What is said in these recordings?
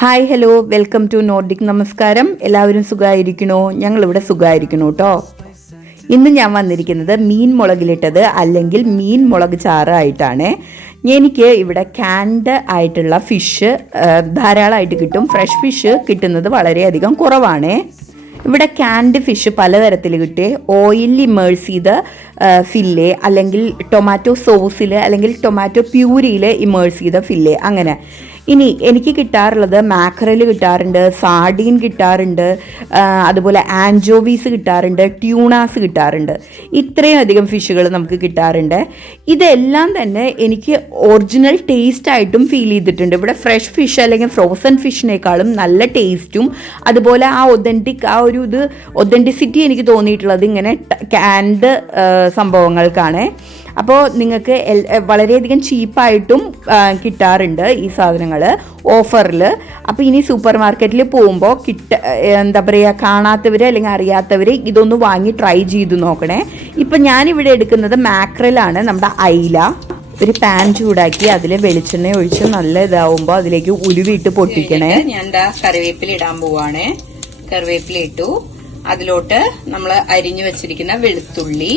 Hi hello welcome to Nordic. നമസ്കാരം. എല്ലാവരും സുഖമായിരിക്കണോ? ഞങ്ങളിവിടെ സുഖമായിരിക്കണു കേട്ടോ. ഇന്ന് ഞാൻ വന്നിരിക്കുന്നത് മീൻ മുളകിലിട്ടത് അല്ലെങ്കിൽ മീൻ മുളക് ചാറ് ആയിട്ടാണ്. എനിക്ക് ഇവിടെ ക്യാൻഡ് ആയിട്ടുള്ള ഫിഷ് ധാരാളമായിട്ട് കിട്ടും. ഫ്രഷ് ഫിഷ് കിട്ടുന്നത് വളരെയധികം കുറവാണ്. ഇവിടെ ക്യാൻഡ് ഫിഷ് പലതരത്തിൽ കിട്ടി. ഓയിലിൽ ഇമേഴ്സ് ചെയ്ത് ഫില്ലേ, അല്ലെങ്കിൽ ടൊമാറ്റോ സോസിൽ, അല്ലെങ്കിൽ ടൊമാറ്റോ പ്യൂരിയിൽ ഇമേഴ്സ് ചെയ്ത ഫില്ലേ, അങ്ങനെ. ഇനി എനിക്ക് കിട്ടാറുള്ളത് മാക്രൽ കിട്ടാറുണ്ട്, സാർഡീൻ കിട്ടാറുണ്ട്, അതുപോലെ ആൻജോവീസ് കിട്ടാറുണ്ട്, ട്യൂണാസ് കിട്ടാറുണ്ട്. ഇത്രയും അധികം ഫിഷുകൾ നമുക്ക് കിട്ടാറുണ്ട്. ഇതെല്ലാം തന്നെ എനിക്ക് ഒറിജിനൽ ടേസ്റ്റ് ആയിട്ടും ഫീൽ ചെയ്തിട്ടുണ്ട്. ഇവിടെ ഫ്രഷ് ഫിഷ് അല്ലെങ്കിൽ ഫ്രോസൺ ഫിഷിനേക്കാളും നല്ല ടേസ്റ്റും അതുപോലെ ആ ഒതൻറ്റിസിറ്റി എനിക്ക് തോന്നിയിട്ടുള്ളത് ഇങ്ങനെ ക്യാൻഡ് സംഭവങ്ങൾക്കാണ്. അപ്പോൾ നിങ്ങൾക്ക് വളരെയധികം ചീപ്പായിട്ടും കിട്ടാറുണ്ട് ഈ സാധനങ്ങൾ ഓഫറിൽ. അപ്പോൾ ഇനി സൂപ്പർ മാർക്കറ്റിൽ പോകുമ്പോൾ എന്താ പറയുക, കാണാത്തവർ അല്ലെങ്കിൽ അറിയാത്തവർ ഇതൊന്ന് വാങ്ങി ട്രൈ ചെയ്ത് നോക്കണേ. ഇപ്പം ഞാനിവിടെ എടുക്കുന്നത് മാക്രലാണ്, നമ്മുടെ അയില. ഒരു പാൻ ചൂടാക്കി അതിൽ വെളിച്ചെണ്ണ ഒഴിച്ച് നല്ല ഇതാവുമ്പോൾ അതിലേക്ക് ഉലുവിട്ട് പൊട്ടിക്കണേ. ഞാൻ കറിവേപ്പില ഇടാൻ പോവാണ്. കറിവേപ്പില ഇട്ടു. അതിലോട്ട് നമ്മൾ അരിഞ്ഞു വെച്ചിരിക്കുന്ന വെളുത്തുള്ളി,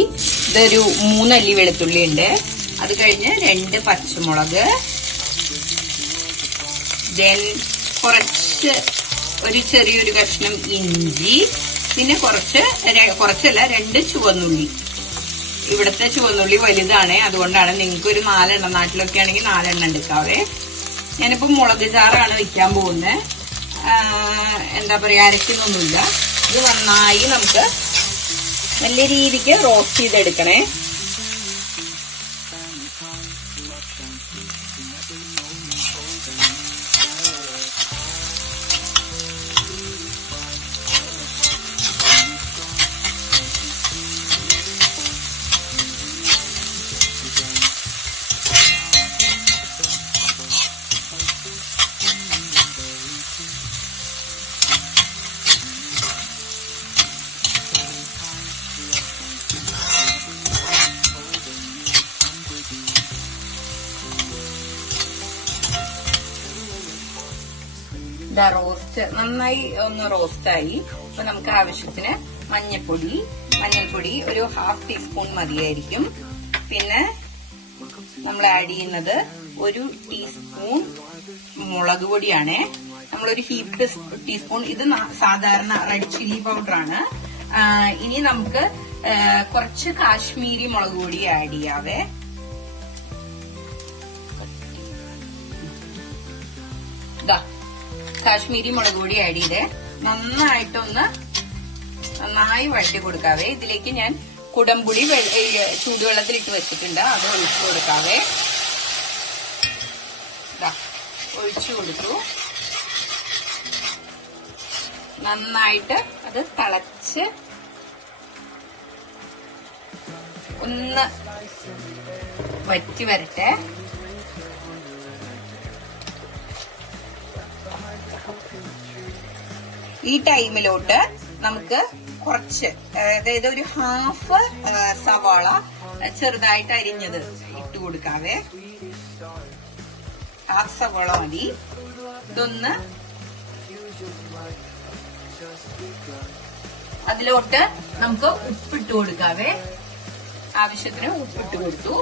ഇതൊരു 3 അല്ലി വെളുത്തുള്ളി ഉണ്ട്. അത് കഴിഞ്ഞ് 2 പച്ചമുളക്, കുറച്ച് ചെറിയൊരു കഷ്ണം ഇഞ്ചി, പിന്നെ കുറച്ചല്ല 2 ചുവന്നുള്ളി. ഇവിടുത്തെ ചുവന്നുള്ളി വലുതാണ്, അതുകൊണ്ടാണ്. നിങ്ങൾക്ക് ഒരു 4 എണ്ണം, നാട്ടിലൊക്കെ ആണെങ്കിൽ 4 എണ്ണം എടുക്കാവേ. ഞാനിപ്പോ മുളക് ചാറാണ് വെക്കാൻ പോകുന്നത്. എന്താ പറയാ, അരക്കുന്നൊന്നുമില്ല. ഇത് നന്നായി നമുക്ക് നല്ല രീതിക്ക് റോസ്റ്റ് ചെയ്തെടുക്കണേ. റോസ്റ്റ് നന്നായി ഒന്ന് റോസ്റ്റായി. അപ്പൊ നമുക്ക് ആവശ്യത്തിന് മഞ്ഞൾപ്പൊടി ഒരു 1/2 ടീസ്പൂൺ മതിയായിരിക്കും. പിന്നെ നമ്മൾ ആഡ് ചെയ്യുന്നത് 1 ടീസ്പൂൺ മുളക് പൊടിയാണ്. നമ്മളൊരു 1/2 ടീസ്പൂൺ, ഇത് സാധാരണ റെഡ് ചില്ലി പൗഡറാണ്. ഇനി നമുക്ക് കുറച്ച് കാശ്മീരി മുളക് പൊടി ആഡ് ചെയ്യാവേ. കാശ്മീരി മുളക് പൊടി ആഡ് ചെയ്ത് നന്നായി വഴറ്റി കൊടുക്കാവേ. ഇതിലേക്ക് ഞാൻ കുടംപുളി ചൂടുവെള്ളത്തിലിട്ട് വെച്ചിട്ടുണ്ട്, അത് ഒഴിച്ചു കൊടുക്കാവേ. ഒഴിച്ചു കൊടുത്തു. നന്നായിട്ട് അത് തിളച്ച് ഒന്ന് വറ്റി വരട്ടെ. ഈ ടൈമിലോട്ട് നമുക്ക് കുറച്ച്, അതായത് ഒരു 1/2 സവാള ചെറുതായിട്ട് അരിഞ്ഞത് ഇട്ട് കൊടുക്കാവേ. 1/2 സവാള മതി. ഇതൊന്ന് അതിലോട്ട് നമുക്ക് ഉപ്പിട്ട് കൊടുക്കാവേ. ആവശ്യത്തിന് ഉപ്പിട്ട് കൊടുത്തു.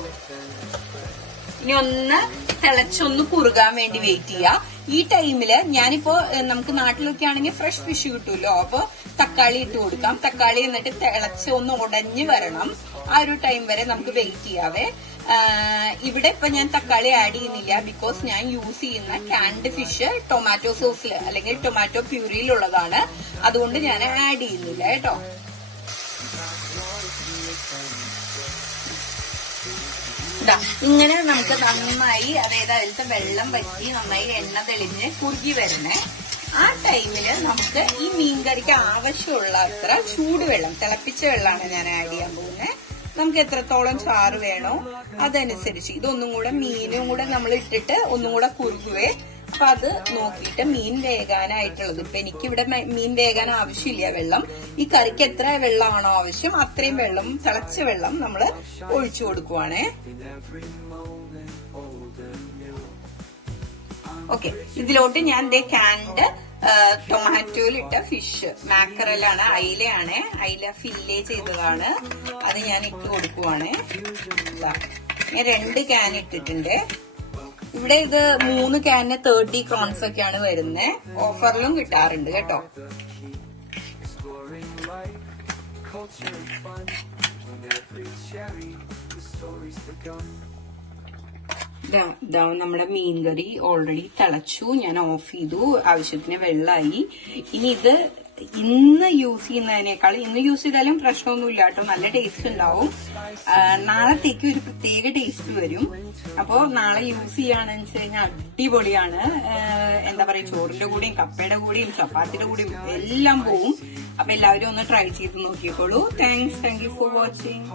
ഇനി ഒന്ന് തിളച്ചൊന്ന് കുറുകാൻ വേണ്ടി വെയിറ്റ് ചെയ്യാം. ഈ ടൈമില് ഞാനിപ്പോ, നമുക്ക് നാട്ടിലൊക്കെ ആണെങ്കിൽ ഫ്രഷ് ഫിഷ് കിട്ടുമല്ലോ, അപ്പൊ തക്കാളി ഇട്ട് കൊടുക്കാം. തക്കാളി എന്നിട്ട് തിളച്ച് ഒന്ന് ഉടഞ്ഞു വരണം. ആ ഒരു ടൈം വരെ നമുക്ക് വെയിറ്റ് ചെയ്യാവേ. ഇവിടെ ഇപ്പൊ ഞാൻ തക്കാളി ആഡ് ചെയ്യുന്നില്ല, ബിക്കോസ് ഞാൻ യൂസ് ചെയ്യുന്ന ക്യാൻഡ് ഫിഷ് ടൊമാറ്റോ സോസിൽ അല്ലെങ്കിൽ ടൊമാറ്റോ പ്യൂരിയിലുള്ളതാണ്. അതുകൊണ്ട് ഞാൻ ആഡ് ചെയ്യുന്നില്ല കേട്ടോ. ഇങ്ങനെ നമുക്ക് നന്നായി, അതായത് അതിലത്തെ വെള്ളം വറ്റി നന്നായി എണ്ണ തെളിഞ്ഞ് കുറുകി വരണേ. ആ ടൈമില് നമുക്ക് ഈ മീൻകറിക്ക് ആവശ്യമുള്ള അത്ര ചൂടുവെള്ളം, തിളപ്പിച്ച വെള്ളമാണ് ഞാൻ ആഡ് ചെയ്യാൻ പോകുന്നത്. നമുക്ക് എത്രത്തോളം ചാറ് വേണോ അതനുസരിച്ച്. ഇതൊന്നും കൂടെ, മീനും കൂടെ നമ്മൾ ഇട്ടിട്ട് ഒന്നും കൂടെ കുറുകുവേ. അപ്പൊ അത് നോക്കിയിട്ട് മീൻ വേകാനായിട്ടുള്ളത്, ഇപ്പൊ എനിക്കിവിടെ മീൻ വേകാൻ ആവശ്യമില്ല വെള്ളം. ഈ കറിക്ക് എത്ര വെള്ളമാണോ ആവശ്യം അത്രയും വെള്ളം, തിളച്ച വെള്ളം നമ്മൾ ഒഴിച്ചു കൊടുക്കുവാണേ. ഓക്കെ, ഇതിലോട്ട് ഞാൻ ക്യാൻഡ് ടൊമാറ്റോയിലിട്ട ഫിഷ് മാക്കറലാണ്, അയിലയാണ്, അയില ഫില്ലേ ചെയ്തതാണ്. അത് ഞാൻ ഇട്ട് കൊടുക്കുവാണ്. ഞാൻ 2 ക്യാൻ ഇട്ടിട്ടുണ്ട്. ഇവിടെ ഇത് 3 ക്യാനിന് 30 ക്രോൺസ് ഒക്കെയാണ് വരുന്നത്. ഓഫറിലും കിട്ടാറുണ്ട് കേട്ടോ. നമ്മുടെ മീൻകറി ഓൾറെഡി തിളച്ചു, ഞാൻ ഓഫ് ചെയ്തു, ആവശ്യത്തിന് വെള്ളമായി. ഇനി ഇത് ഇന്ന് യൂസ് ചെയ്യുന്നതിനേക്കാൾ ഇന്ന് യൂസ് ചെയ്താലും പ്രശ്നമൊന്നുമില്ല കേട്ടോ, നല്ല ടേസ്റ്റ് ഉണ്ടാവും. നാളത്തേക്ക് ഒരു പ്രത്യേക ടേസ്റ്റ് വരും. അപ്പോ നാളെ യൂസ് ചെയ്യാണെന്ന് വെച്ച് കഴിഞ്ഞാൽ അടിപൊളിയാണ്. എന്താ പറയാ, ചോറിന്റെ കൂടെയും കപ്പയുടെ കൂടെയും ചപ്പാത്തിയുടെ കൂടെയും എല്ലാം പോവും. അപ്പൊ എല്ലാവരും ഒന്ന് ട്രൈ ചെയ്ത് നോക്കിക്കോളൂ. Thank you for watching.